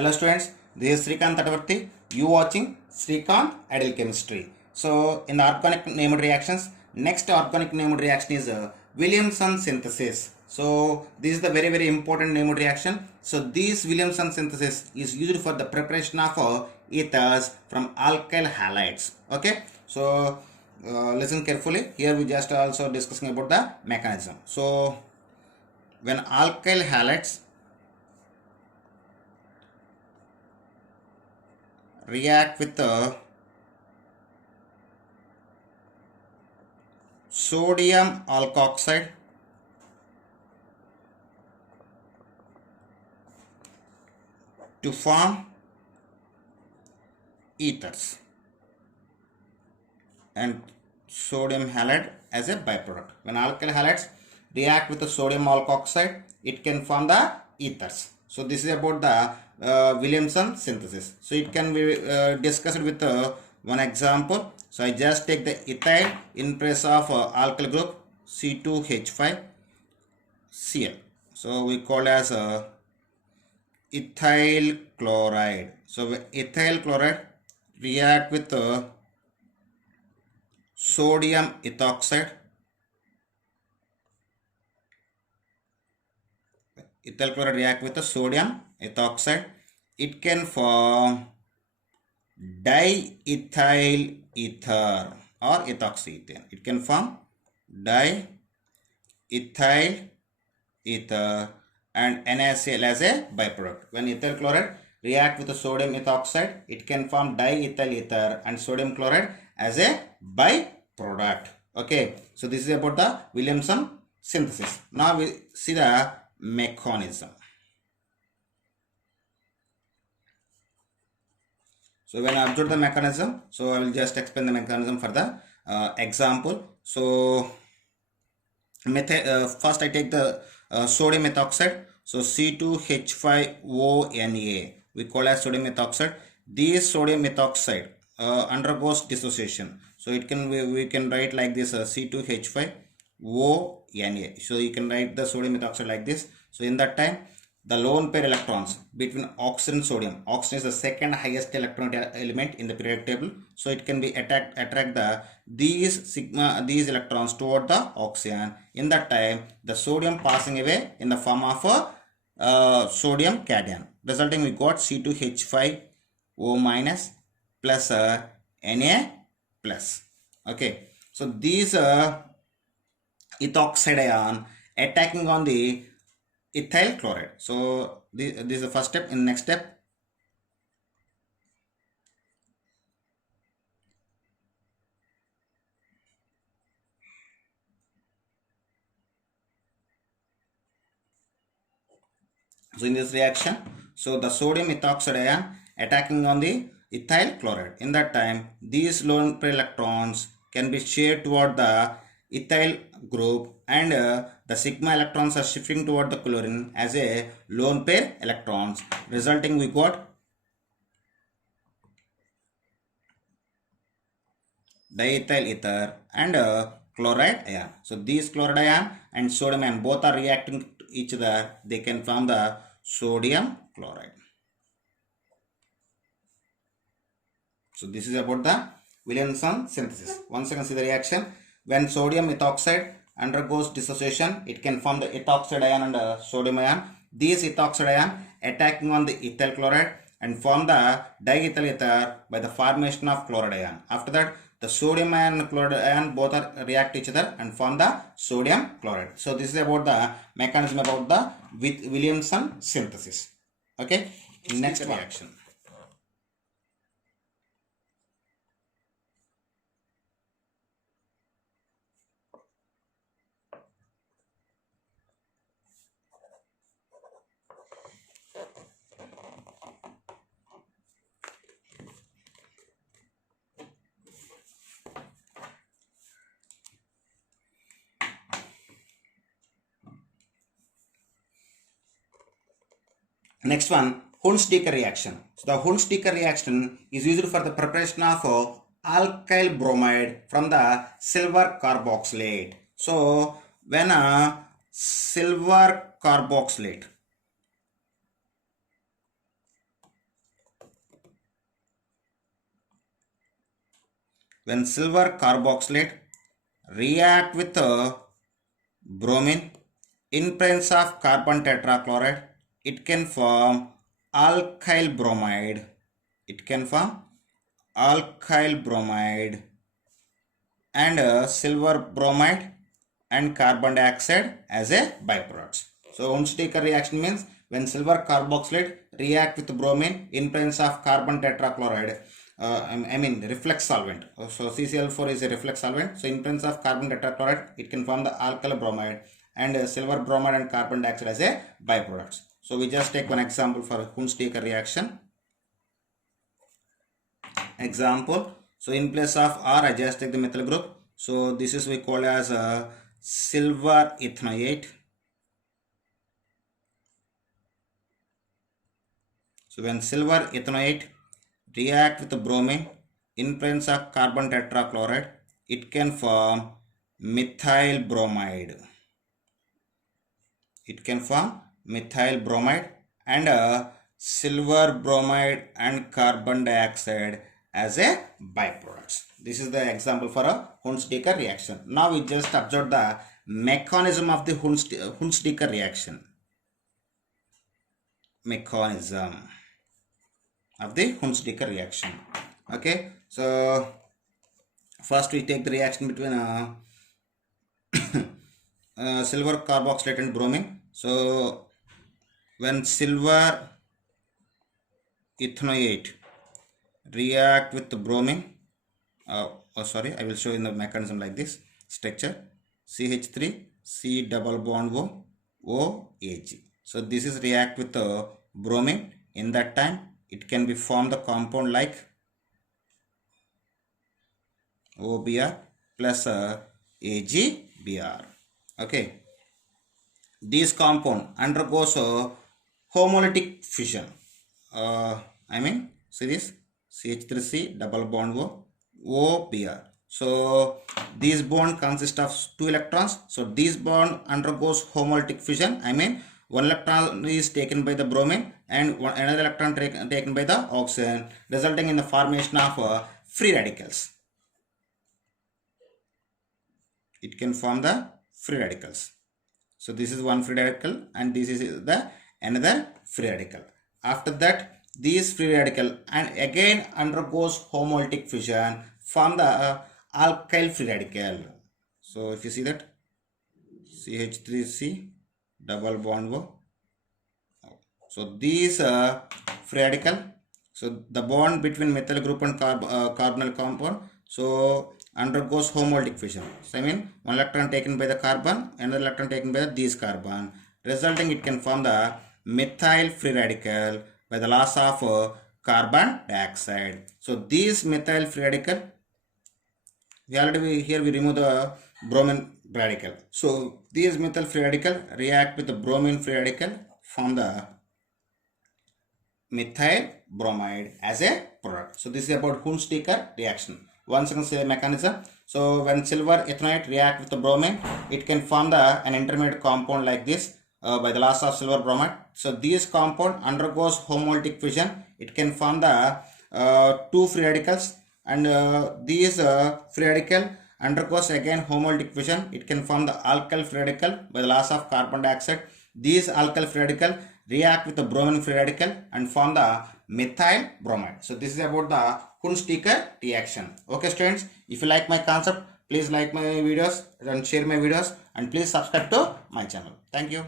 Hello students, this is Srikanth Tatavarti. You watching Srikanth Ideal Chemistry. So in the organic named reactions, next organic named reaction is Williamson synthesis. So this is the very important named reaction. So this Williamson synthesis is used for the preparation of ethers from alkyl halides. Okay, so listen carefully. Here we just also discussing about the mechanism. So when alkyl halides react with the sodium alkoxide to form ethers and sodium halide as a byproduct. When alkyl halides react with the sodium alkoxide, it can form the ethers. So this is about the Williamson synthesis. So it can be discussed with one example. So I just take the ethyl in place of alkyl group C2H5Cl. So we call as ethyl chloride. So ethyl chloride react with sodium ethoxide. Ethyl chloride react with the sodium ethoxide. It can form diethyl ether or ethoxyethane. It can form diethyl ether and NaCl as a byproduct. When ethyl chloride react with the sodium ethoxide, it can form diethyl ether and sodium chloride as a byproduct. Okay, so this is about the Williamson synthesis. Now we see the mechanism. So when I observe the mechanism, so I will just explain the mechanism for the example. So first I take the sodium ethoxide. So C2H5ONa, we call as sodium ethoxide. This sodium ethoxide undergoes dissociation. So it can we can write like this C2H5ONa. So you can write the sodium ethoxide like this. So in that time, the lone pair electrons between oxygen and sodium. Oxygen is the second highest electron element in the periodic table. So it can be attract these electrons toward the oxygen. In that time, the sodium passing away in the form of a sodium cation. Resulting we got C2H5O minus plus Na plus. Okay. So these ethoxide ion attacking on the ethyl chloride. So this is the first step. In next step, so in this reaction, so the sodium ethoxide ion attacking on the ethyl chloride. In that time, these lone pair electrons can be shared toward the ethyl group and the sigma electrons are shifting toward the chlorine as a lone pair electrons, resulting we got diethyl ether and chloride ion. So these chloride ion and sodium ion both are reacting to each other. They can form the sodium chloride. So this is about the Williamson synthesis. Once again see the reaction. When sodium ethoxide undergoes dissociation, it can form the ethoxide ion and sodium ion. These ethoxide ion attacking on the ethyl chloride and form the diethyl ether by the formation of chloride ion. After that, the sodium ion and chloride ion both are react each other and form the sodium chloride. So this is about the mechanism about the Williamson synthesis. Okay, next reaction. Next one, Hunts-Dicker reaction. So the Hunts-Dicker reaction is used for the preparation of alkyl bromide from the silver carboxylate. So when a silver carboxylate when silver carboxylate react with bromine in presence of carbon tetrachloride, it can form alkyl bromide. It can form alkyl bromide and silver bromide and carbon dioxide as a byproduct. So Hunsaker reaction means when silver carboxylate react with bromine in presence of carbon tetrachloride, reflux solvent. So CCl4 is a reflux solvent. So in presence of carbon tetrachloride, it can form the alkyl bromide and silver bromide and carbon dioxide as a byproduct. So we just take one example for Hunsaker reaction. Example. So in place of R, I just take the methyl group. So this is we call as silver ethanoate. So when silver ethanoate react with the bromine in presence of carbon tetrachloride, it can form methyl bromide. It can form methyl bromide and silver bromide and carbon dioxide as a byproduct. This is the example for a Hunsaker reaction. Now we just observe the mechanism of the Hunsaker reaction. Mechanism of the Hunsaker reaction. Okay, so first we take the reaction between silver carboxylate and bromine. So when silver ethanoate react with the bromine, I will show in the mechanism like this structure: CH3 C double bond O OAG. So this is react with the bromine. In that time it can be formed the compound like OBr plus AgBr. Okay, this compound undergoes a homolytic fission. See this CH3C double bond O OBr. So this bond consists of 2 electrons. So this bond undergoes homolytic fission. One electron is taken by the bromine and another electron taken by the oxygen, resulting in the formation of free radicals. It can form the free radicals. So this is one free radical and this is the another free radical. After that, this free radical and again undergoes homolytic fission, form the alkyl free radical. So if you see that CH3C double bond O. So these free radical, so the bond between methyl group and carbonyl compound, so undergoes homolytic fission. So one electron taken by the carbon, another electron taken by this carbon, resulting it can form the methyl free radical by the loss of carbon dioxide. So this methyl free radical, we remove the bromine radical. So these methyl free radical react with the bromine free radical, form the methyl bromide as a product. So this is about Hunsaker reaction. Once again, say mechanism. So when silver ethanoate react with the bromine, it can form an intermediate compound like this by the loss of silver bromide. So this compound undergoes homolytic fission. It can form the 2 free radicals, and these free radical undergoes again homolytic fission. It can form the alkyl free radical by the loss of carbon dioxide. These alkyl free radical react with the bromine free radical and form the methyl bromide. So this is about the Hunsaker reaction. Okay students, if you like my concept, please like my videos and share my videos, and please subscribe to my channel. Thank you.